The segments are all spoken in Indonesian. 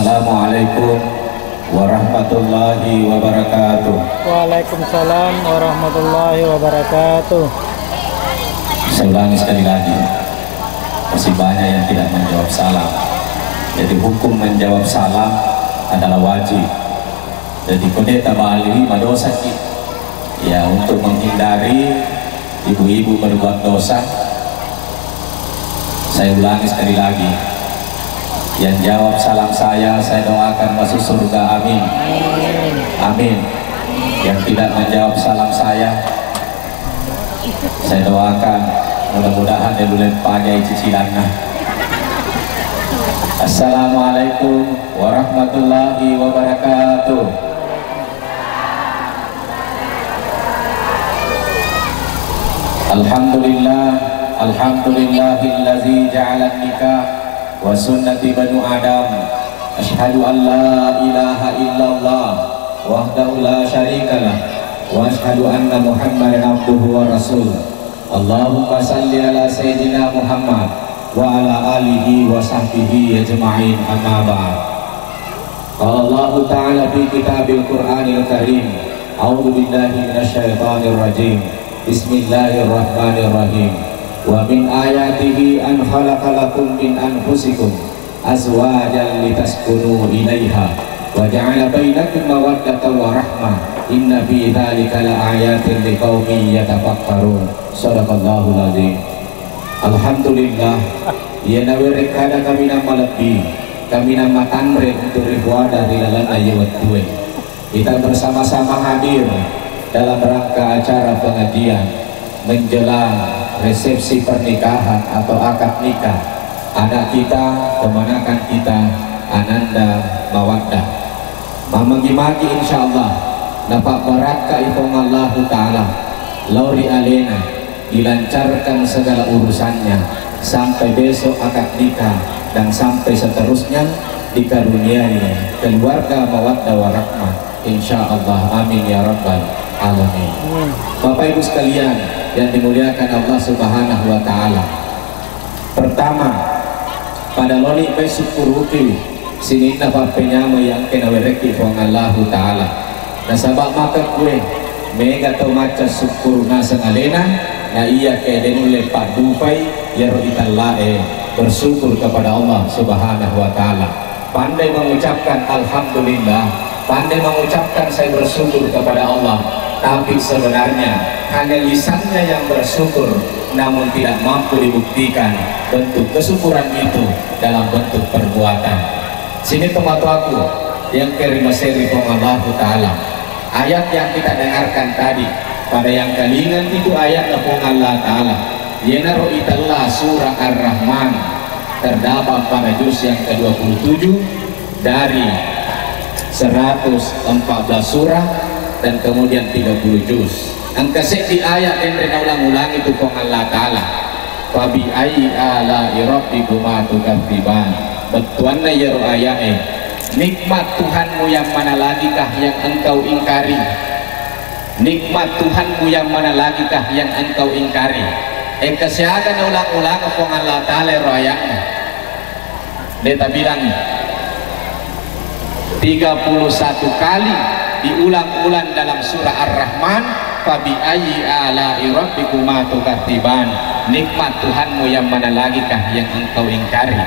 Assalamualaikum warahmatullahi wabarakatuh. Waalaikumsalam warahmatullahi wabarakatuh. Saya ulangi sekali lagi, masih banyak yang tidak menjawab salam. Jadi hukum menjawab salam adalah wajib. Jadi kodeta bali madosa ya, untuk menghindari ibu-ibu berbuat dosa. Saya ulangi sekali lagi, yang jawab salam saya doakan masuk surga, amin. Amin. Yang tidak menjawab salam saya doakan mudah-mudahan dia boleh pakai cicilannya. Assalamualaikum warahmatullahi wabarakatuh. Alhamdulillahillazi ja'ala nikah wa sunnati banu Adam. Asyhadu an la ilaha illallah wahdahu la syarikalah wa asyhadu anna Muhammadan abduhu wa rasuluh. Allahumma salli ala sayyidina Muhammad wa ala alihi wa sahbihi ajma'in, amma ba'd. Qala Allah ta'ala fi kitabil Qur'anil Karim, a'udzu billahi minasyaitonir rajim. Bismillahirrahmanirrahim. Wa min ayatihi an khalaqalakum min anfusikum azwajan litaskunu ilaiha wa ja'ala bainakum mawaddatan wa rahmah. Inna fi dzalika laayatin liqaumin yatafakkarun. Shadaqallahul azim. Alhamdulillah, ya nawere kada kami nama lebih, kami nama tanre untuk ribuan dari dalam ayat tuwe. Kita bersama-sama hadir dalam rangka acara pengajian menjelang resepsi pernikahan atau akad nikah anak kita, kemenakan kita, Ananda Mawaddah. Mamagi-magi insyaallah dapat barakah ifong Allah Ta'ala lauri alena, dilancarkan segala urusannya sampai besok akad nikah dan sampai seterusnya dikaruniai keluarga mawaddah warahmah insyaallah, amin ya rabbal alamin. Bapak ibu sekalian yang dimuliakan Allah subhanahu wa ta'ala, pertama pada loni besyukuruki sini nafas penyama yang kena wereki fong Allah ta'ala. Nasabak maka kue mega tau maca syukur nasang alena na iya keden lepat dupai ya ro'itallae bersyukur kepada Allah subhanahu wa ta'ala. Pandai mengucapkan alhamdulillah, pandai mengucapkan saya bersyukur kepada Allah, tapi sebenarnya hanya lisannya yang bersyukur namun tidak mampu dibuktikan bentuk kesyukuran itu dalam bentuk perbuatan. Sini tempat aku yang kerima seri Allah Ta'ala, ayat yang kita dengarkan tadi pada yang kalingan itu ayat Allah Ta'ala yena ro'itallah surah Ar-Rahman, terdapat pada juz yang ke-27 dari 114 surah dan kemudian 30 juz. Angka di ayat yang ulang-ulang itu Allah Ta'ala, fabi ayyi ala'i rabbikuma tukadziban. Betuanna ya ayat, nikmat Tuhanmu yang mana lagikah yang engkau ingkari? Nikmat Tuhanmu yang mana lagikah yang engkau ingkari? Kesehatan ulang-ulang Allah Ta'ala ayatnya. Dia bilang 31 kali diulang-ulang dalam surah Ar-Rahman, fabi ayyi ala'i rabbikuma tukadziban. Nikmat Tuhanmu yang mana lagikah yang engkau ingkari?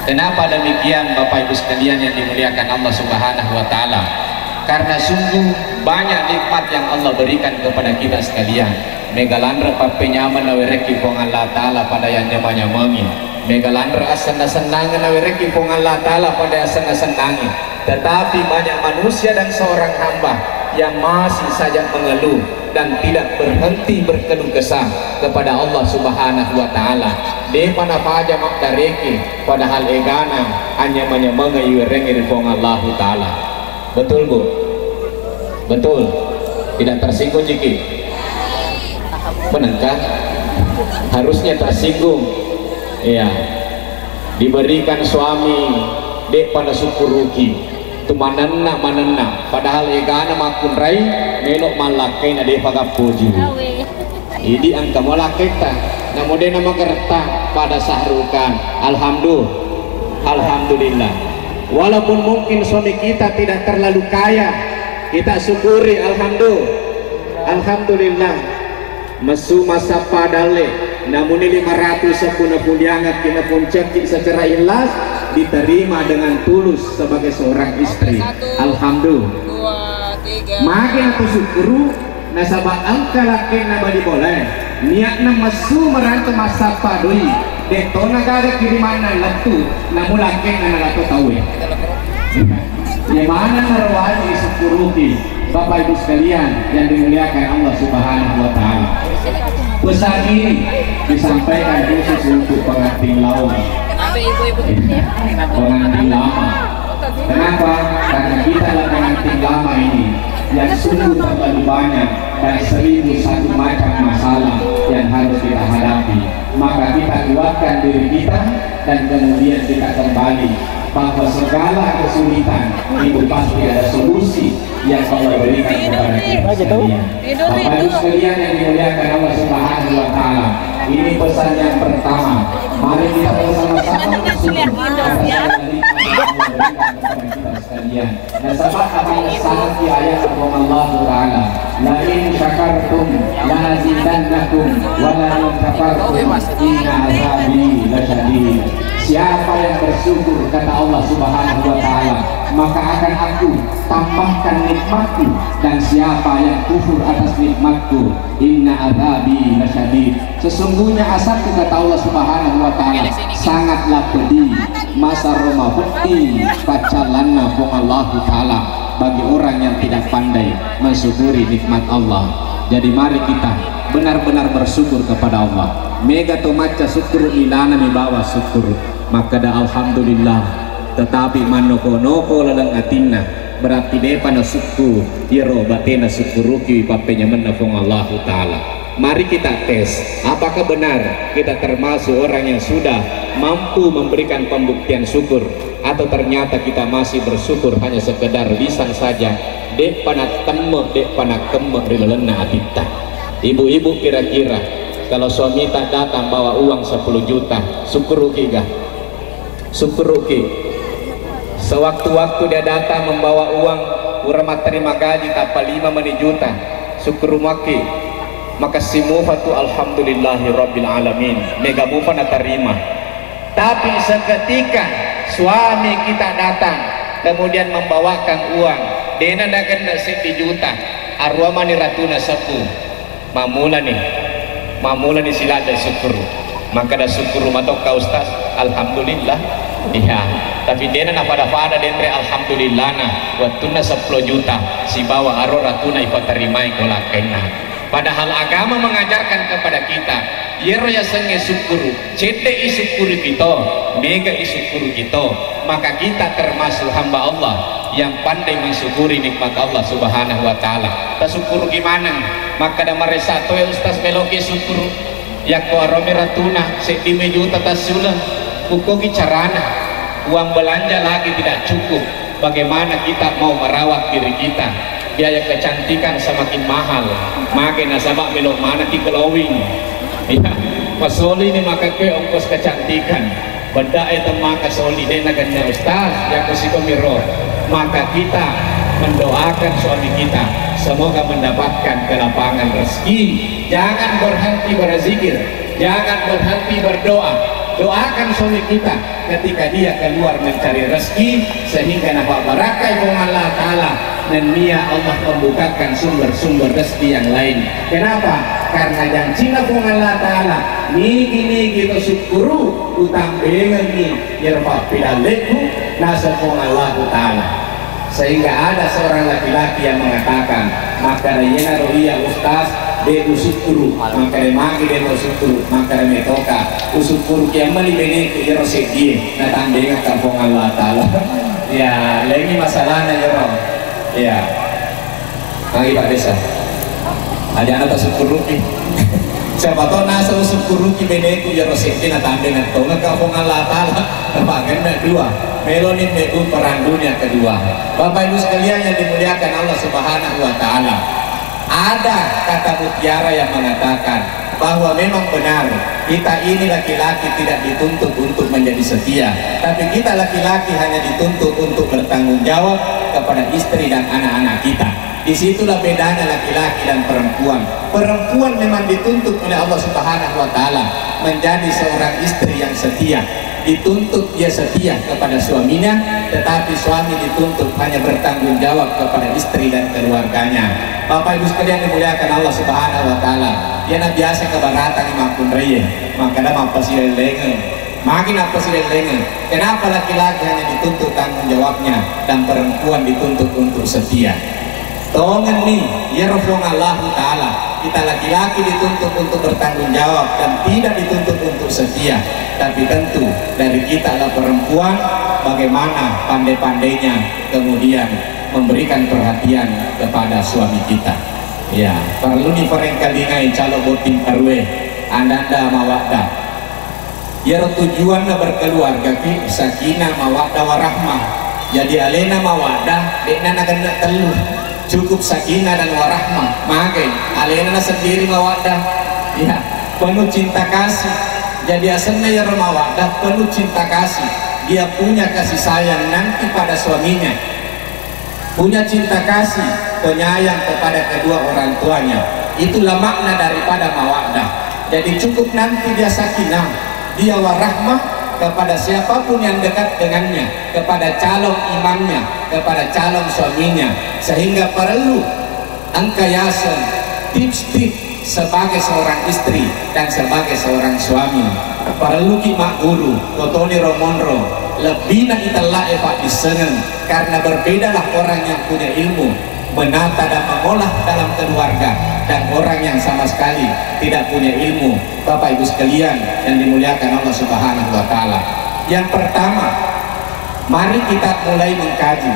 Kenapa demikian Bapak Ibu sekalian yang dimuliakan Allah Subhanahu wa Ta'ala? Karena sungguh banyak nikmat yang Allah berikan kepada kita sekalian. Megalandra papenyaman nawereki pong Allah Ta'ala pada yang nyamanyamangi, megalandra asana-senangan nawereki pong Allah Ta'ala pada asana-senangi. Tetapi banyak manusia dan seorang hamba yang masih saja mengeluh dan tidak berhenti berkeluh kesah kepada Allah Subhanahu wa Ta'ala. Di mana paja makdareki padahal egana hanya menyemangai yurengi pong Allah Ta'ala. Betul Bu? Betul? Tidak tersinggung Ciki? Benarkah? Harusnya tersinggung. Iya. Diberikan suami dek pada syukur ruki tu manenna padahal egana makun rai melok malakai na de pagapuji. Idi angka molaketa namode nama gerta pada sahrukan alhamdulillah Walaupun mungkin suami kita tidak terlalu kaya, kita syukuri alhamdulillah. Mesu masa padale namun 500 sepuna puliangat kita pun cekik secara ikhlas, diterima dengan tulus sebagai seorang istri. Alhamdulillah. Makin aku syukuru nasabah angka laki nabali boleh niatna mesu merantau masa padui deto negara kiriman letu namun laki nanato tahu ya mana narwani syukuruki Bapak Ibu sekalian yang dimuliakan Allah Subhanahu wa Ta'ala. Pesan ini disampaikan khusus untuk pengantin laut, pengantin lama. Kenapa? Karena kita adalah pengantin lama ini yang sungguh terlalu banyak dan 1001 macam masalah yang harus kita hadapi. Maka kita kuatkan diri kita dan kemudian kita kembali bahwa segala kesulitan itu pasti ada solusi yang Allah berikan kepada kita sekalian. Bapak Ibu sekalian yang dimuliakan Allah Subhanahu wa Ta'ala, ini pesan yang pertama. Mari kita bersama-sama bersyukur atas segala nikmat yang Allah berikan kepada kita sekalian. Dan sebab apa yang sangat di ayat Allah Ta'ala, la in syakartum la azidannakum wa la in kafartum inna azabi lasyadid. Siapa yang bersyukur, kata Allah Subhanahu wa Ta'ala, maka akan aku tambahkan nikmatku, dan siapa yang kufur atas nikmatku, inna azabi lasyadid. Sesungguhnya azabku, kata Allah Subhanahu wa Ta'ala, sangatlah pedih. Masa Roma pedih pacalanna pun Allah Ta'ala bagi orang yang tidak pandai mensyukuri nikmat Allah. Jadi mari kita benar-benar bersyukur kepada Allah. Mega tomaca syukur ilana membawa syukur, maka dah alhamdulillah. Tetapi manoko-noko ladang atina berarti depa na syukur iro batena syukuruki papenya menafung Allah Ta'ala. Mari kita tes apakah benar kita termasuk orang yang sudah mampu memberikan pembuktian syukur, atau ternyata kita masih bersyukur hanya sekedar lisan saja. Dek panak temek, dek panak kemek rilelena atita. Ibu-ibu kira-kira kalau suami tak datang bawa uang 10 juta, syukuruki gak? Syukuruki. Sewaktu-waktu dia datang membawa uang urmat terima gaji tapal 5 juta, syukurumaki. Maka si mufatu alhamdulillahi rabbil alamin, mega mufa na terima. Tapi seketika suami kita datang kemudian membawakan uang dena dagan 10 juta, arwama ni ratuna sepu mamula nih sila ada syukur, maka ada syukur matok ka ustaz alhamdulillah. Iya, tapi dena na pada dentre alhamdulillah na watuna 10 juta si bawa aro ratuna ipaterimai kolakena. Padahal agama mengajarkan kepada kita yero ya senge syukuru, cete isyukuru kita, mega isyukuru kita. Maka kita termasuk hamba Allah yang pandai mensyukuri nikmat Allah Subhanahu wa Ta'ala. Tasyukuru gimana? Maka ada maresato ya ustaz meloki syukuru ya ko aromi ratuna 10 juta tasula kukogi carana uang belanja lagi tidak cukup. Bagaimana kita mau merawat diri kita? Biaya kecantikan semakin mahal, makin nasabak belok mana ki glowing. Ya, masoli ini maka ke ongkos kecantikan. Benda itu maka soli dena ganda ustaz yang kusikomiro. Maka kita mendoakan suami kita semoga mendapatkan kelapangan rezeki. Jangan berhenti berzikir, jangan berhenti berdoa. Doakan suami kita ketika dia keluar mencari rezeki sehingga nafak barakai Allah Ta'ala dan dia Allah membukakan sumber-sumber rezeki yang lain. Kenapa? Karena janji Allah Ta'ala nigi to syukuru utambengan ni yerfa pidaleku nasabung Allah Ta'ala. Sehingga ada seorang laki-laki yang mengatakan maka dayena rohiya ustaz de usyukuru maka de magi de usyukuru maka de metoka usyukuru kiaman di bene ke rosegi na tandenga kampung Allah Ta'ala. Ya lagi masalahnya ya Rob. Ya kali Pak Desa ada anak syukuru ki siapa tahu nasa usyukuru ki bene ku ya rosegi na tandenga to kampung Allah Ta'ala tepakan dua melonin medu perang dunia kedua. Bapak Ibu sekalian yang dimuliakan Allah Subhanahu wa Ta'ala, Ada kata mutiara yang mengatakan bahwa memang benar kita ini laki-laki tidak dituntut untuk menjadi setia, tapi kita laki-laki hanya dituntut untuk bertanggung jawab kepada istri dan anak-anak kita. Disitulah bedanya laki-laki dan perempuan. Perempuan memang dituntut oleh Allah Subhanahu wa Ta'ala menjadi seorang istri yang setia, dituntut dia setia kepada suaminya, tetapi suami dituntut hanya bertanggung jawab kepada istri dan keluarganya. Bapak Ibu sekalian dimuliakan Allah Subhanahu wa Ta'ala, dia biasa kebaratan di makun raya, maka ada apa sih lengan, makin apa sih lengan. Kenapa laki-laki hanya dituntut tanggung jawabnya dan perempuan dituntut untuk setia? Tongan nih, ya Allah Ta'ala, kita laki-laki dituntut untuk bertanggung jawab dan tidak dituntut untuk setia. Tapi tentu dari kita adalah perempuan, bagaimana pandai-pandainya kemudian memberikan perhatian kepada suami kita. Ya, perlu diperengkalingai calo boting karwe, anda mawaddah. Ya tujuannya berkeluarga ki sakinah mawaddah warahmah. Jadi alena mawaddah, dekna nak telur. Cukup sakinah dan warahmah, makai alena sendiri mawaddah, ya penuh cinta kasih. Jadi asalnya ya mawaddah penuh cinta kasih, dia punya kasih sayang nanti pada suaminya, punya cinta kasih penyayang kepada kedua orang tuanya. Itulah makna daripada mawaddah. Jadi cukup nanti dia sakinah, dia warahmah kepada siapapun yang dekat dengannya, kepada calon imamnya, kepada calon suaminya, sehingga perlu angkayasan tips-tips sebagai seorang istri dan sebagai seorang suami. Perlu kimak guru, kotoni romonro, lebih nak italah epak diseneng, karena berbedalah orang yang punya ilmu menata dan mengolah dalam keluarga dan orang yang sama sekali tidak punya ilmu. Bapak Ibu sekalian yang dimuliakan Allah Subhanahu wa Ta'ala, yang pertama, mari kita mulai mengkaji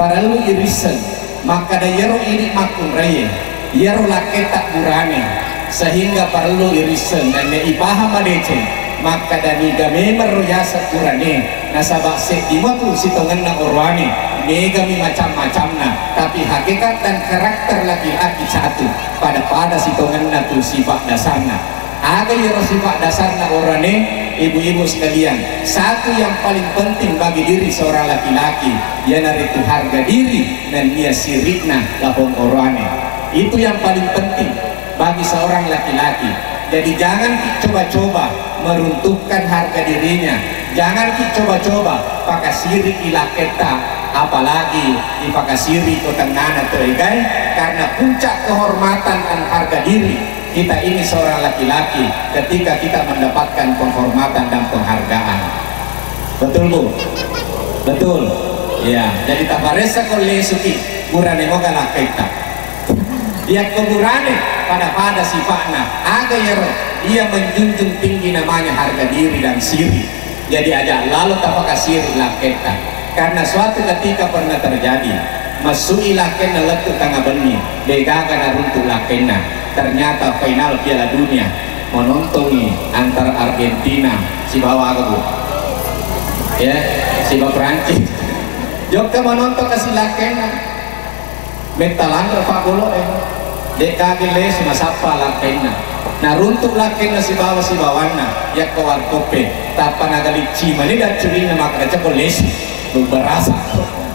perlu irisan maka dayero ini makun raya yero laketak burane, sehingga perlu irisan dan neipaham adece maka dani gamemer yasa kurane nasabak sedimatu sitongan na orwane megami macam-macamna, tapi hakikat dan karakter laki-laki satu pada sitongan na tu sifat dasarna. Aga yero sifat dasarna orane, ibu-ibu sekalian, satu yang paling penting bagi diri seorang laki-laki yanaritu harga diri dan dia sirikna lapong orane. Itu yang paling penting bagi seorang laki-laki. Jadi jangan coba-coba meruntuhkan harga dirinya, jangan coba-coba pakai sirik ilaketa, apalagi dipakai sirik kotengana terigai, karena puncak kehormatan dan harga diri kita ini seorang laki-laki ketika kita mendapatkan penghormatan dan penghargaan. Betul Bu? Betul. Ya, jadi tabaresa koleh suki burane moga laketa. Dia keburane pada sifatnya aga yero ia menjunjung tinggi namanya harga diri dan siri. Jadi aja lalu tapaka siri laketa, karena suatu ketika pernah terjadi masui lakena letu tangga beni begaga na runtuh lakena. Ternyata final Piala Dunia menontongi antara Argentina si bawa aku ya si bawa Perancis Jogja menonton kasih lakena mentalan refagolo dek les masapa lakena nah runtuh lakena si bawana ya kawar kope tapa nagalici mani dan curi nama kerja polis berasa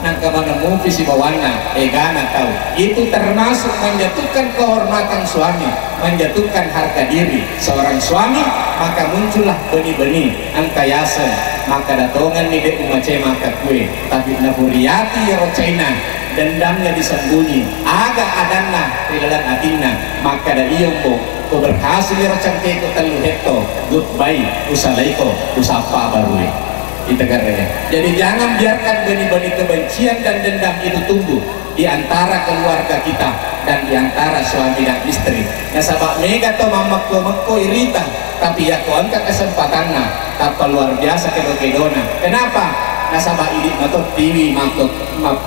nang kemana movie si bawana gana tahu itu termasuk menjatuhkan kehormatan suami, menjatuhkan harga diri seorang suami. Maka muncullah benih-benih angkayasan maka datongan nih dek umace maka kue tapi naburiati ya rocaina dendamnya disembunyi agak adanna di dalam hatinya maka da iyombo ko berhasil ya rocangke ko telu hekto goodbye usalaiko usapa barue. Jadi jangan biarkan benih-benih kebencian dan dendam itu tumbuh di antara keluarga kita dan di antara suami dan istri. Nasabak mega to mamako irita, tapi ya ko angka kesempatanna tanpa luar biasa kedona. Kenapa? Nasabak ini matok TV matok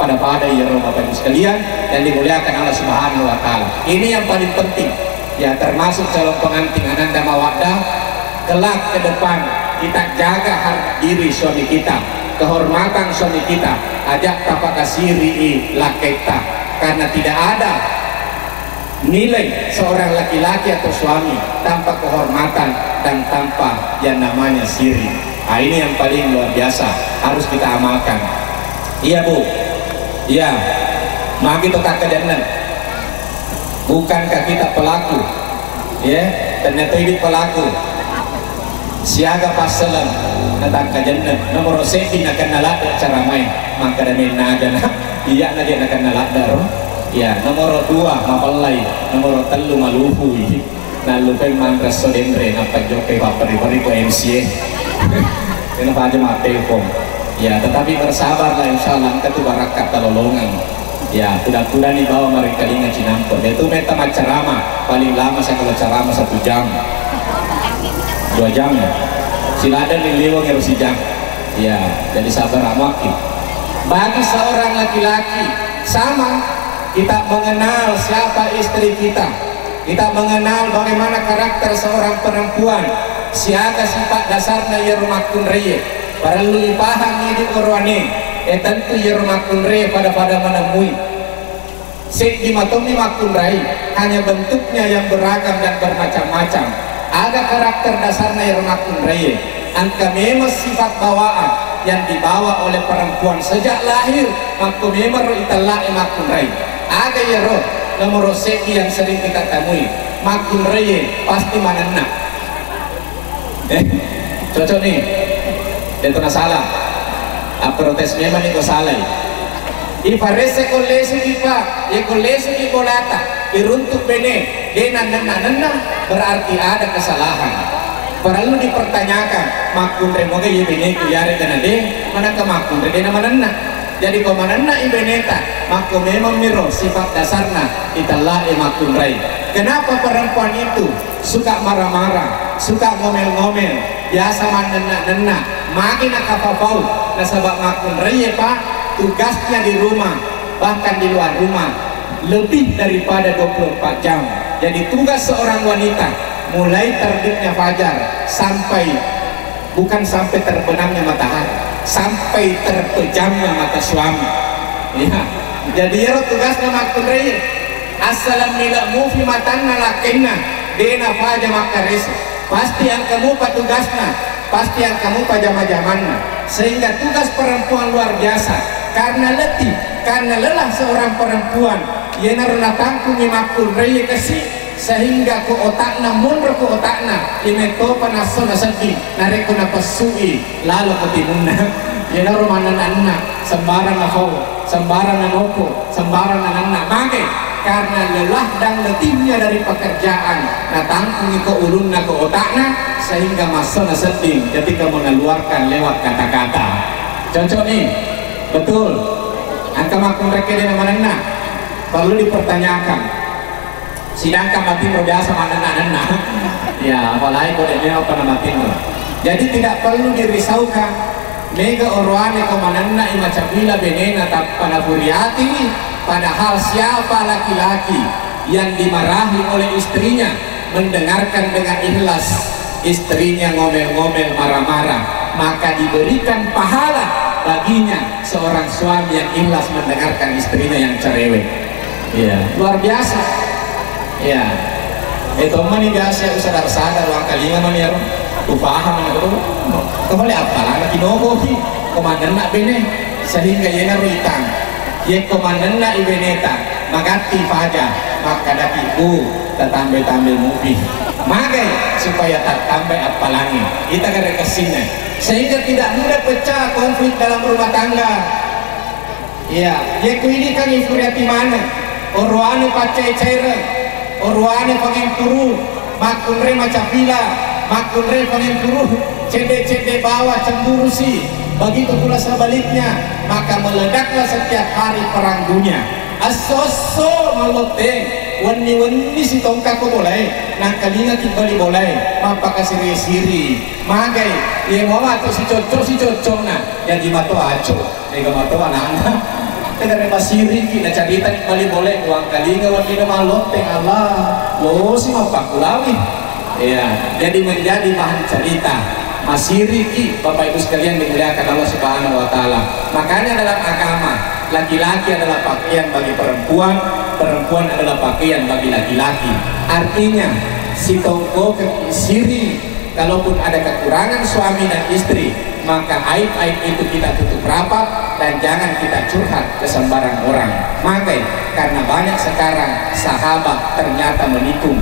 pada ya Bapak Ibu sekalian dan dimuliakan Allah Subhanahu wa Ta'ala. Ini yang paling penting. Ya termasuk calon pengantin ananda mawaddah kelak ke depan. Kita jaga harga diri suami kita, kehormatan suami kita, ajak tapaka siri laketa, karena tidak ada nilai seorang laki-laki atau suami tanpa kehormatan dan tanpa yang namanya siri. Nah, ini yang paling luar biasa harus kita amalkan. Iya Bu, iya, magi to kakak jannah. Bukankah kita pelaku? Ya, ternyata ini pelaku. Siaga pasalan natang jannah. Nomor sekin akan nalada cara main. Maka dami naga na. Iya na dia akan nalada ro. Ya, nomor 2 mapalay, nomor 3 maluhuy. Nalupay mangras sodendre nampak joke papari-pari ko MCA. Kenapa aja matekom. Ya, tetapi bersabarlah insyaallah kita barakat talolongan. Ya, kuda-kuda di bawah mereka ingat Cinampur. Itu meta ceramah paling lama saya kalau ceramah 1 jam, 2 jam ya. Siladan di liwang harus jam. Ya, jadi sabar amakin. Bagi seorang laki-laki sama kita mengenal siapa istri kita. Kita mengenal bagaimana karakter seorang perempuan. Siapa sifat dasarnya ya rumah kunreye. Perlu dipahami di Qur'ane. Tentu ya rumah kunreye pada menemui. Sek di matomi makunrai hanya bentuknya yang beragam dan bermacam-macam. Ada karakter dasarnya ya rumah kunreye. Angka memang sifat bawaan yang dibawa oleh perempuan sejak lahir. Maka memang italah makunrai. Ada ya roh nomor seki yang sering kita temui makun reye pasti manenna. Cocok nih itu salah protes memang itu salah. Iparese kolesu ipa ya kolesu ibolata iruntuk bene dena nena berarti ada kesalahan perlu dipertanyakan makun remoga ya bene kuyare dena de mana ke makun re dena manenna. Jadi komandanna ibeneta maka memang miro sifat dasarna italah emakunrai. Kenapa perempuan itu suka marah-marah, suka ngomel-ngomel, biasa menena-nena, makin akapapau. Nasabak makunrai Pak, tugasnya di rumah bahkan di luar rumah lebih daripada 24 jam. Jadi tugas seorang wanita mulai terbitnya fajar sampai bukan sampai terbenamnya matahari, sampai terpejamnya mata suami. Ya, jadi ya tugasnya makun raya. Assalam milamu fi matanna lakinna dena faja makaris. Pasti yang kamu tugasnya, pasti yang kamu pajama-jamanna. Sehingga tugas perempuan luar biasa. Karena letih, karena lelah seorang perempuan, yana rela tangkung makun raya kasih. Sehingga ku otakna mundur ku otakna imeto panasona sedih nareku napasui lalu kutimunna yana romanan anna sembarang nafau sembarang nanopo sembarang nananna mage karena lelah dan letihnya dari pekerjaan natangkungi ke ulunna ke otakna sehingga masona sedih ketika mengeluarkan lewat kata-kata. Cocok nih betul angka makun reke dena mananna perlu dipertanyakan. Sedangkan matin biasa mana-mana, ya apalagi kalau dia apa nama timur. Jadi tidak perlu dirisaukan. Mega orwane komananna imacabila benena tapana furiati. Padahal siapa laki-laki yang dimarahi oleh istrinya mendengarkan dengan ikhlas istrinya ngomel-ngomel marah-marah, maka diberikan pahala baginya seorang suami yang ikhlas mendengarkan istrinya yang cerewet. Ya luar biasa. Ya, itu mana biasa sadar-sadar orang kalingan mana ya, tu paham mana tu, kembali apa lagi nopo sih, komandan nak bene, sehingga ia naruitang, ia komandan nak ibeneta, magati faja, maka dakiku tambah mubi, magai supaya tak tambah apa lagi, kita kada kesini, sehingga tidak mudah pecah konflik dalam rumah tangga. Ya, ia ini kan infuriati mana, orwane pacai cair. Orwane pengen turu, makunre macapila, makunre pengen turu, cede-cede bawah cemburu sih. Begitu pula sebaliknya, maka meledaklah setiap hari perang dunia. Asoso maloteng, wani-wani si tongkak ko boleh, nang kalinga kibali boleh, mapaka siri-siri, magai, ye mau atau si cocok na, yang dimato aco, nega mato anak-anak. Tegak masiri kita cerita kembali boleh uang kalinga wani malot teng Allah lo si mapakulawi ya jadi menjadi bahan cerita masiri ki Bapak Ibu sekalian dimuliakan Allah Subhanahu wa taala. Makanya dalam agama laki-laki adalah pakaian bagi perempuan, perempuan adalah pakaian bagi laki-laki. Artinya si tongko siri, kalaupun ada kekurangan suami dan istri, maka aib-aib itu kita tutup rapat dan jangan kita curhat ke sembarang orang. Maka karena banyak sekarang sahabat ternyata menikung,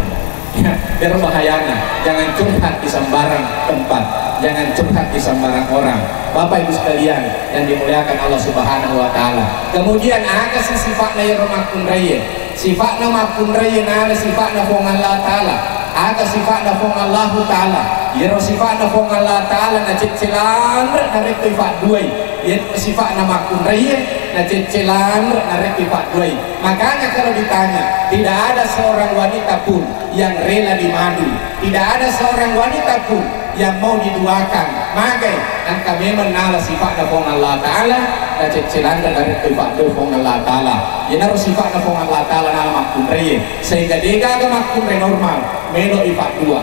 ya, berbahayanya. Jangan curhat di sembarang tempat, jangan curhat di sembarang orang. Bapak Ibu sekalian yang dimuliakan Allah Subhanahu wa taala. Kemudian ada sifatnya yang makun raya. Sifatnya makun raya ada sifatnya fong Allah taala. Ada sifatnya fong Allah taala. Ya sifatnya fong Allah taala na cicilan na rektifat duai. Ya sifatnya makun raya na cicilan na rektifat duai. Makanya kalau ditanya, tidak ada seorang wanita pun yang rela dimadu, tidak ada seorang wanita pun yang mau diduakan. Maka angka memang nala sifat na fong Allah taala na cicilan na rektifat duai fong Allah taala. Ya naruh sifat na fong Allah taala na makun raya sehingga dia gak makun raya normal melo ifat dua.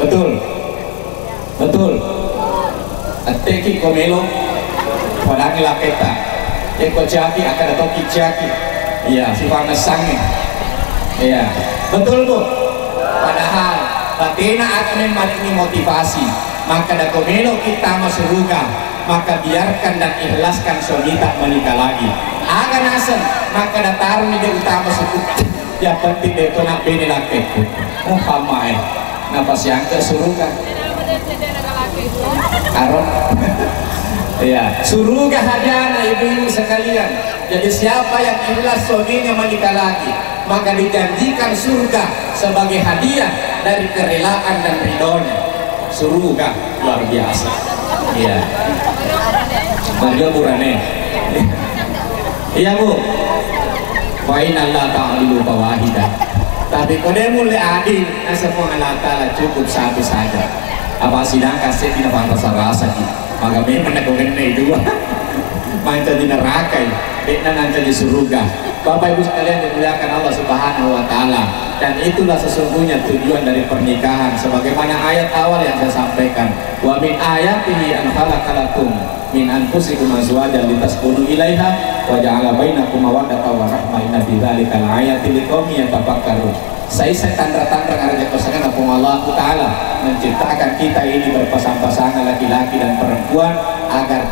Betul, betul. Ateki komelo wadangi laketa eko jaki akan toki jaki. Iya, sifatnya sange. Iya, betul Bu. Padahal batina akan ini motivasi. Maka da komelo kita masuk surga, maka biarkan dan ikhlaskan suami tak menikah lagi. Akan asal maka datar ni dia utama suku. Ya penting dia tu nak bini laki. Oh pamai. Napa siang ke surga? Karena ya, surga hadiah ibu-ibu sekalian. Jadi siapa yang ikhlas suaminya menikah lagi, maka dijanjikan surga sebagai hadiah dari kerelaan dan ridhonya. Surga luar biasa. Iya. Mario Burane. Iya Bu. Wain Allah ta'ala bawahidah. Tapi kalau mulai adil, semua Allah Ta'ala cukup satu saja. Apa sidang kasih tidak pantas rasa maka memang nak kena dua. Main di neraka, kita nanti di surga. Bapak Ibu sekalian dimuliakan Allah Subhanahu wa taala. Dan itulah sesungguhnya tujuan dari pernikahan sebagaimana ayat awal yang saya sampaikan. Wa min ayatihi an khalaqalakum min anfusikum azwajan litaskunu ilaiha wa ja'ala bainakum mawaddatan wa rahmah inna fi dzalikal ayatil liqaumin yatafakkarun. Saya tanda-tanda karena pasangan Allah Ta'ala menciptakan kita ini berpasang-pasangan laki-laki dan perempuan agar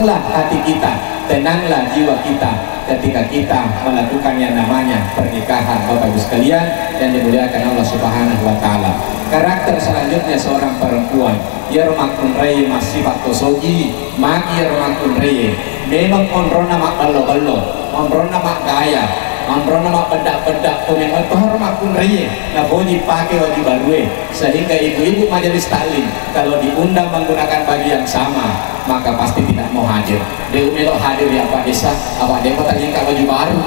tenanglah hati kita, tenanglah jiwa kita ketika kita melakukan yang namanya pernikahan. Bapak Ibu sekalian yang dimuliakan Allah Subhanahu wa taala. Karakter selanjutnya seorang perempuan, ia romakun reye masih pak tosogi, maki romakun reye. Memang onrona mak ballo-ballo, onrona mak gaya, onrona mak bedak-bedak, memang makun reye. Nah boleh pakai wajib baru sehingga ibu-ibu majelis taklim kalau diundang menggunakan baju yang sama maka pasti tidak mau hadir. Dia melok hadir di apa desa, apa dia mau tanya baju baru.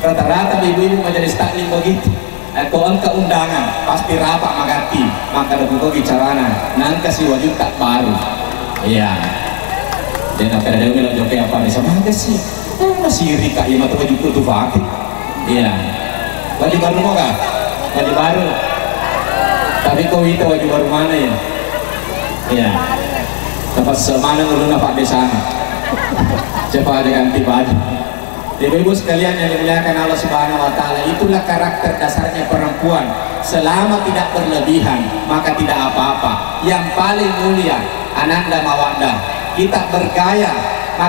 Rata-rata ibu-ibu majelis taklim begitu. Kalau ke undangan pasti rapat magati, maka ada buku bicarana. Nang kasih wajib tak baru. Iya. Dan apa ada melok joke apa desa mana sih? Masih rika ya mata baju tuh fakir. Iya. Baju baru mau kah? Baju baru. Tapi kau itu baju baru mana ya? Iya. Tempat semana nguluna Pak Desa. Coba ada ganti baju. Ibu-ibu sekalian yang dimuliakan Allah Subhanahu wa taala, itulah karakter dasarnya perempuan. Selama tidak berlebihan, maka tidak apa-apa. Yang paling mulia ananda mawaddah. Kita bergaya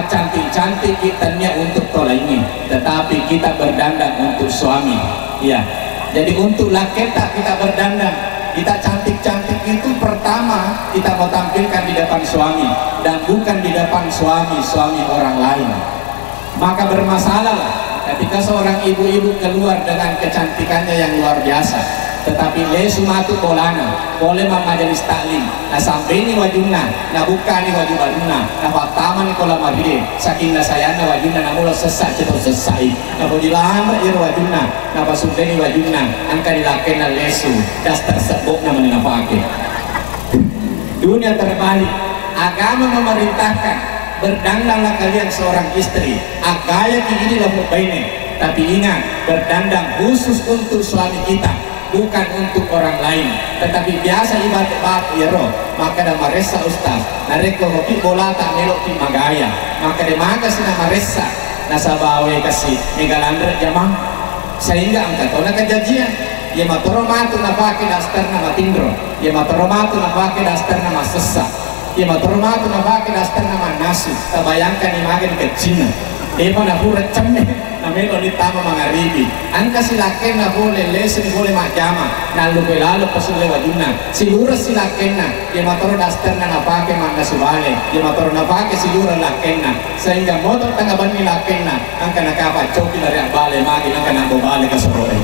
cantik-cantik kitanya untuk tolaini, tetapi kita berdandan untuk suami. Iya. Jadi untuk laketa kita berdandan, kita cantik-cantik itu pertama kita mau tampilkan di depan suami dan bukan di depan suami orang lain. Maka bermasalah ketika seorang ibu-ibu keluar dengan kecantikannya yang luar biasa, tetapi lesumatu kolana boleh majelis taklim nah sampai ini wajuna nah bukan ini wajib wajuna nah pertama ni kolam mabide saking nasayana wajuna nah mula sesak cetok sesai nah boleh lama ir wajuna nah pasumbe ni wajuna angka dilakena lesu das tersebut namanya pakai. Dunia terbalik, agama memerintahkan berdandanglah kalian seorang istri agaya kini lah baine, tapi ingat berdandang khusus untuk suami kita, bukan untuk orang lain. Tetapi biasa ibadat ya roh, maka ada maresa ustaz nareko hoki bola tak melok ti magaya, maka de maga sina maresa nasabawe kasih megalandra jamang sehingga angkat tona kejadian ya matoromatu na pakai dasar nama tindro, ya matoromatu na pakai dasar nama sesa, ya matoromatu na pakai dasar nama nasu. Tabayangkan imagen ke Cina Depa na pura cemme na meno ni tama mangaribi. Angka silaken na boleh lesen boleh majama na lubelalo pasule wajuna. Silura silaken na ya matoro daster na napake manda subale. Ya matoro napake silura laken na sehingga motor tangaban ni laken na angka nakapa coki dari abale magi angka nambo bale kasoroe.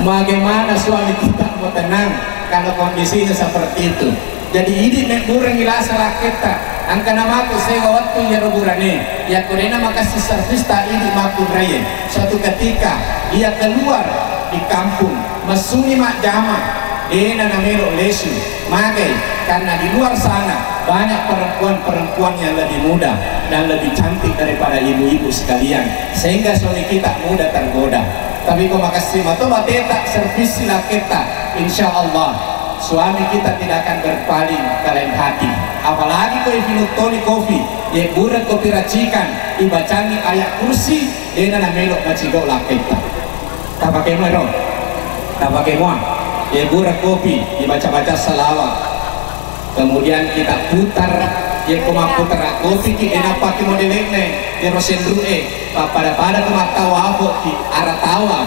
Bagaimana suami kita mau tenang kalau kondisinya seperti itu. Jadi ini murang ilasa raketa. Angka nama aku sewa waktu ya roburane ya kurena makasih servista ini makun raya. Suatu ketika dia keluar di kampung masuni mak jama ena namero lesu magai karena di luar sana banyak perempuan-perempuan yang lebih muda dan lebih cantik daripada ibu-ibu sekalian sehingga suami kita mudah tergoda. Tapi kau makasih mato bateta servis sila kita insya Allah suami kita tidak akan berpaling ke lain hati. Apalagi kau minum kopi, ya burat kopi racikan, dibacangi ayat kursi, dia nana melok macigau lakita. Tak pakai merok, tak pakai muah. Ya burat kopi, dibaca-baca salawat. Kemudian kita putar, ya koma putar kopi, kita pakai modelnya, ya rosendrue, pada kematawa apa, di arah tawa.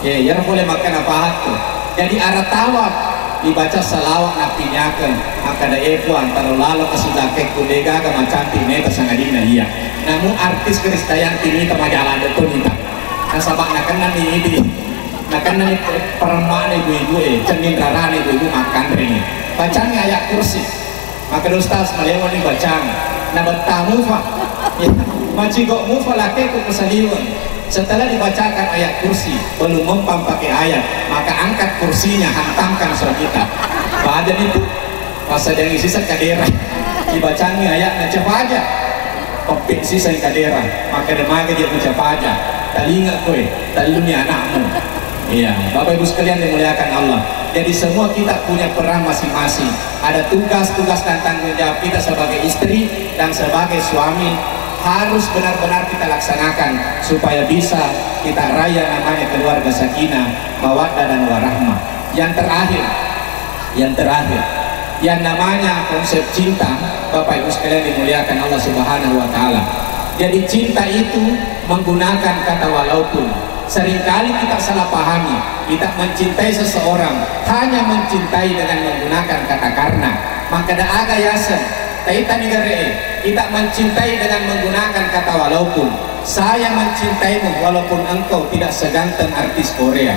Ya boleh makan apa itu. Jadi arah tawa. Dibaca salawat napinyakan maka ada epo antara lalu kesidakek kudega kama cantik neta sangadina iya namun artis Krisdayanti ini majalah itu nita nasabak nakana ni ini nakana ni perempuan ibu-ibu cenin rara ibu-ibu makan rini bacanya ayat kursi maka ustaz malewa ni bacang na bertamu fa macigok mufa laki ku kesaliwan. Setelah dibacakan ayat kursi belum mempan pakai ayat maka angkat kursinya hantamkan surah kita badan itu pas ada yang sisa kadera dibacanya ayat ngecap aja kopik sisa kadera maka demaga dia ngecap aja talinga kowe talumnya anakmu. Iya Bapak Ibu sekalian dimuliakan Allah. Jadi semua kita punya peran masing-masing, ada tugas-tugas dan tanggung jawab kita sebagai istri dan sebagai suami harus benar-benar kita laksanakan supaya bisa kita raya namanya keluarga sakinah, mawaddah dan warahmah. Yang terakhir, yang namanya konsep cinta, Bapak Ibu sekalian dimuliakan Allah Subhanahu wa taala. Jadi cinta itu menggunakan kata walaupun. Seringkali kita salah pahami, kita mencintai seseorang hanya mencintai dengan menggunakan kata karena. Maka ada aga yasen Taita negara kita mencintai dengan menggunakan kata walaupun. Saya mencintaimu walaupun engkau tidak seganteng artis Korea.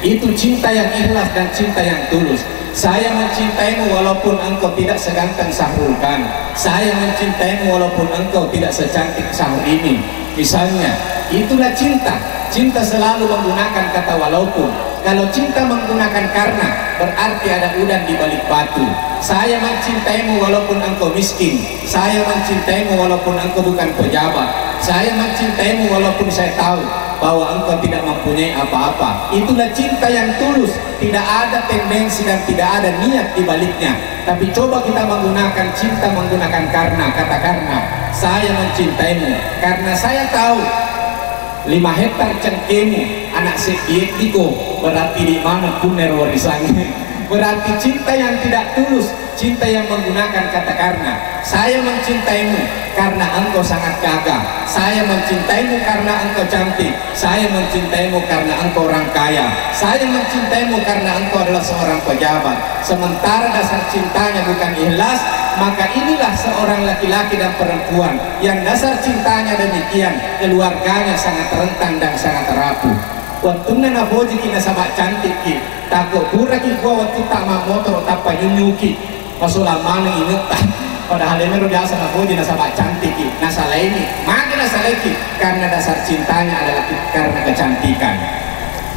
Itu cinta yang ikhlas dan cinta yang tulus. Saya mencintaimu walaupun engkau tidak seganteng Sahrul Khan. Saya mencintaimu walaupun engkau tidak secantik Syahrini. Misalnya, itulah cinta. Cinta selalu menggunakan kata walaupun. Kalau cinta menggunakan karena, berarti ada udan di balik batu. Saya mencintaimu walaupun engkau miskin. Saya mencintaimu walaupun engkau bukan pejabat. Saya mencintaimu walaupun saya tahu bahwa engkau tidak mempunyai apa-apa. Itulah cinta yang tulus. Tidak ada tendensi dan tidak ada niat di baliknya. Tapi coba kita menggunakan cinta menggunakan karena, kata karena. Saya mencintaimu karena saya tahu 5 hektar cengkemu anak sekietiko berarti di mana puner warisannya. Berarti cinta yang tidak tulus, cinta yang menggunakan kata karena. Saya mencintaimu karena engkau sangat gagah. Saya mencintaimu karena engkau cantik. Saya mencintaimu karena engkau orang kaya. Saya mencintaimu karena engkau adalah seorang pejabat. Sementara dasar cintanya bukan ikhlas, maka inilah seorang laki-laki dan perempuan yang dasar cintanya demikian, keluarganya sangat rentan dan sangat rapuh. Waktu na boji kina sama cantik ki, takut pura ki gua waktu tak mau motor tak panyunyuki, masulah mana inget tak. Padahal ini biasa na boji na sama cantik ki, nasalah ini, makin nasalah ki karena dasar cintanya adalah karena kecantikan.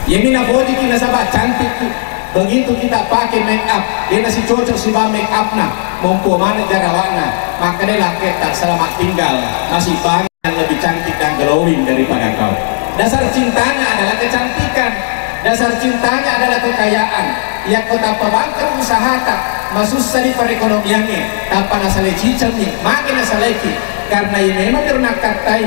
Yang na boji kina sama cantik ki, begitu kita pakai make up, dia nasi cocok si bah make up na, mampu mana jarawana, maka dia laki tak selamat tinggal, masih banyak yang lebih cantik dan glowing daripada kau. Dasar cintanya adalah kecantikan, dasar cintanya adalah kekayaan. Ya kota pabangker usaha tak masuk sari perekonomiannya, tanpa nasalai cicam nih, makin nasalai karena ini memang karena katai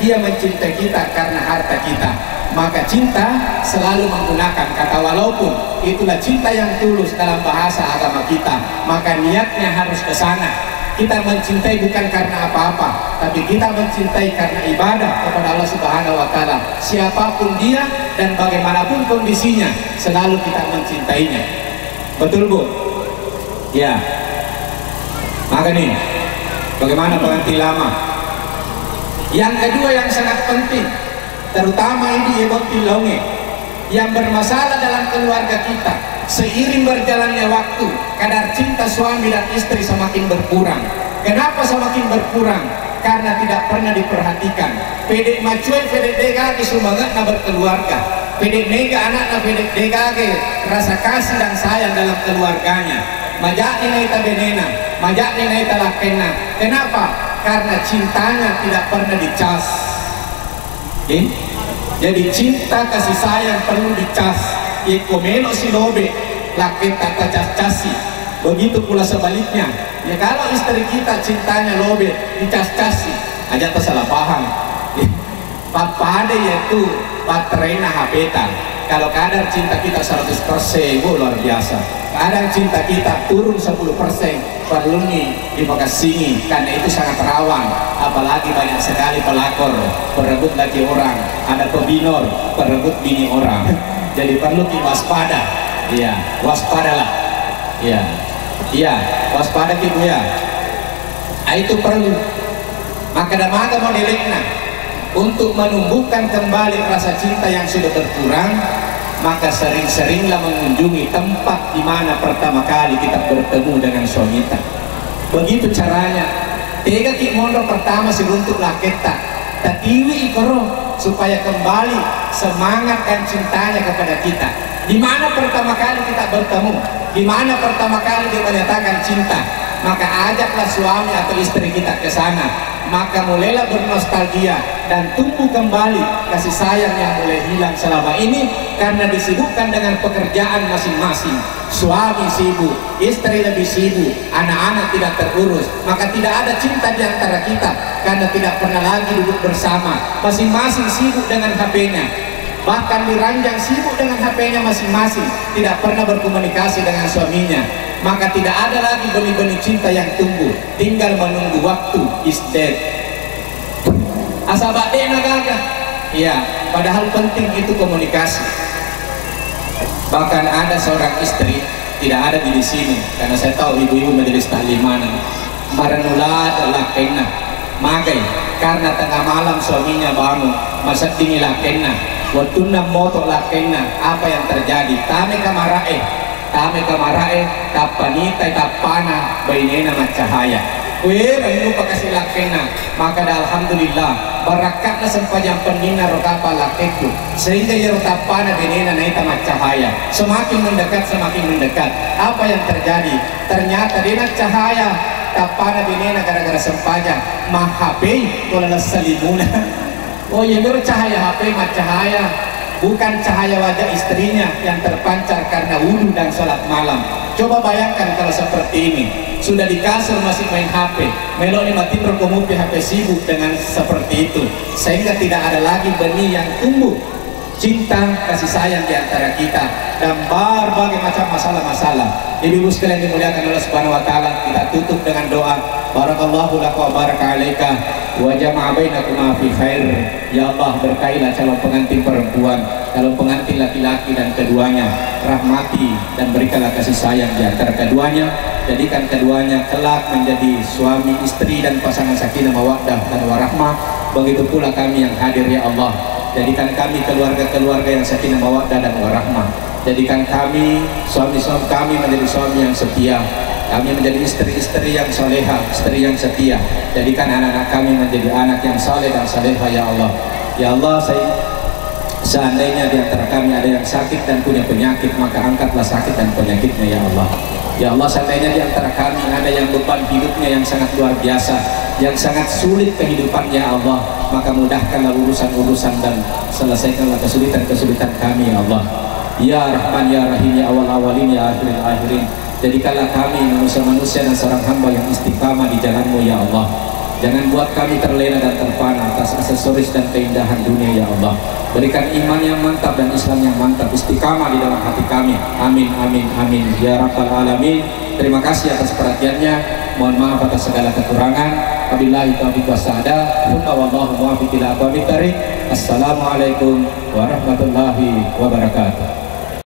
dia mencintai kita karena harta kita. maka cinta selalu menggunakan kata walaupun. Itulah cinta yang tulus dalam bahasa agama kita, maka niatnya harus ke sana. Kita mencintai bukan karena apa-apa, tapi kita mencintai karena ibadah kepada Allah Subhanahu wa Ta'ala. Siapapun dia dan bagaimanapun kondisinya, selalu kita mencintainya. Betul, Bu? Ya. Maka nih, bagaimana pengantin lama? Yang kedua yang sangat penting, terutama ini ibu longe yang bermasalah dalam keluarga kita. Seiring berjalannya waktu, kadar cinta suami dan istri semakin berkurang. Kenapa semakin berkurang? Karena tidak pernah diperhatikan. Pedek macuai, pedek degage sumangat na berkeluarga. Pedek nega anak na pedek degage rasa kasih dan sayang dalam keluarganya. Majaknya naita benena, majaknya naita lakena. Kenapa? Karena cintanya tidak pernah dicas. Jadi cinta kasih sayang perlu dicas. Ikomelo si lobe laki tak cas-casi. Begitu pula sebaliknya. Ya kalau istri kita cintanya lobe dicas-casi, aja salah paham. Pada yaitu baterainya hapetan. Kalau kadar cinta kita 100%, luar biasa. Kadang cinta kita turun 10%, perlu nih dipakasingi, karena itu sangat rawan. Apalagi banyak sekali pelakor perebut laki orang, ada pebinor perebut bini orang. Jadi perlu waspada. Iya, waspadalah. Iya, waspada gitu ya. Itu perlu. Maka damaga modelnya untuk menumbuhkan kembali rasa cinta yang sudah berkurang, maka sering-seringlah mengunjungi tempat di mana pertama kali kita bertemu dengan suami kita. Begitu caranya. Tega ki mondo pertama sebuntuk laketa, tatiwi ikoro supaya kembali semangat dan cintanya kepada kita. Di mana pertama kali kita bertemu, di mana pertama kali dia menyatakan cinta, maka ajaklah suami atau istri kita ke sana. Maka mulailah bernostalgia dan tumbuh kembali kasih sayang yang mulai hilang selama ini karena disibukkan dengan pekerjaan masing-masing. Suami sibuk, istri lebih sibuk, anak-anak tidak terurus, maka tidak ada cinta di antara kita karena tidak pernah lagi duduk bersama. Masing-masing sibuk dengan HP-nya, bahkan di ranjang sibuk dengan HP-nya masing-masing, tidak pernah berkomunikasi dengan suaminya. Maka tidak ada lagi benih-benih cinta yang tumbuh, tinggal menunggu waktu is dead. Asal bakdena gagah. Iya, padahal penting itu komunikasi. Bahkan ada seorang istri, tidak ada di sini karena saya tahu ibu-ibu majelis takliman, maranula adalah kena magai karena tengah malam suaminya bangun masak dingin lakena waktu moto lakena. Apa yang terjadi? Tame kamarae tapanita tapana bainena macahaya lupa kasih lakena. Maka alhamdulillah barakatna sempajang pendina rokapa lakeku sehingga ya tapana bainena naita macahaya semakin mendekat. Apa yang terjadi? Ternyata dina cahaya tapana bainena gara-gara sempajang mahape wala salimuna. Oh ya cahaya HP macahaya, bukan cahaya wajah istrinya yang terpancar karena wudhu dan sholat malam. Coba bayangkan kalau seperti ini, sudah di kasur masih main HP, meloni mati berkomupi HP sibuk dengan seperti itu, sehingga tidak ada lagi benih yang tumbuh cinta kasih sayang di antara kita dan berbagai macam masalah-masalah. Ibu-ibu sekalian dimuliakan Allah Subhanahu wa Ta'ala, kita tutup dengan doa. Barakallahu laka wa baraka alaika wa jama'a bainakuma fi khair. Ya Allah, berkailah calon pengantin perempuan, calon pengantin laki-laki dan keduanya, rahmati dan berikanlah kasih sayang di antara keduanya. Jadikan keduanya kelak menjadi suami istri dan pasangan sakinah mawaddah dan warahmah. Begitu pula kami yang hadir ya Allah. Jadikan kami keluarga-keluarga yang sakinah mawaddah dan warahmah. Jadikan kami, suami-suami kami menjadi suami yang setia. Kami menjadi istri-istri yang soleha, istri yang setia. Jadikan anak-anak kami menjadi anak yang soleh dan soleha ya Allah. Ya Allah, seandainya di antara kami ada yang sakit dan punya penyakit, maka angkatlah sakit dan penyakitnya ya Allah. Ya Allah, seandainya di antara kami ada yang beban hidupnya yang sangat luar biasa, yang sangat sulit kehidupannya ya Allah, maka mudahkanlah urusan-urusan dan selesaikanlah kesulitan-kesulitan kami ya Allah. Ya Rahman ya Rahim ya awal-awalin ya akhirin-akhirin. Jadikanlah kami manusia-manusia dan seorang hamba yang istiqamah di jalan-Mu ya Allah. Jangan buat kami terlena dan terpana atas aksesoris dan keindahan dunia ya Allah. Berikan iman yang mantap dan Islam yang mantap, istiqamah di dalam hati kami. Amin, amin, amin. Ya Rabbal Alamin. Terima kasih atas perhatiannya. Mohon maaf atas segala kekurangan. Wabillahi taufiq wassadah. Wallahu muwaffiq ila aqwamit thariq. Assalamualaikum warahmatullahi wabarakatuh.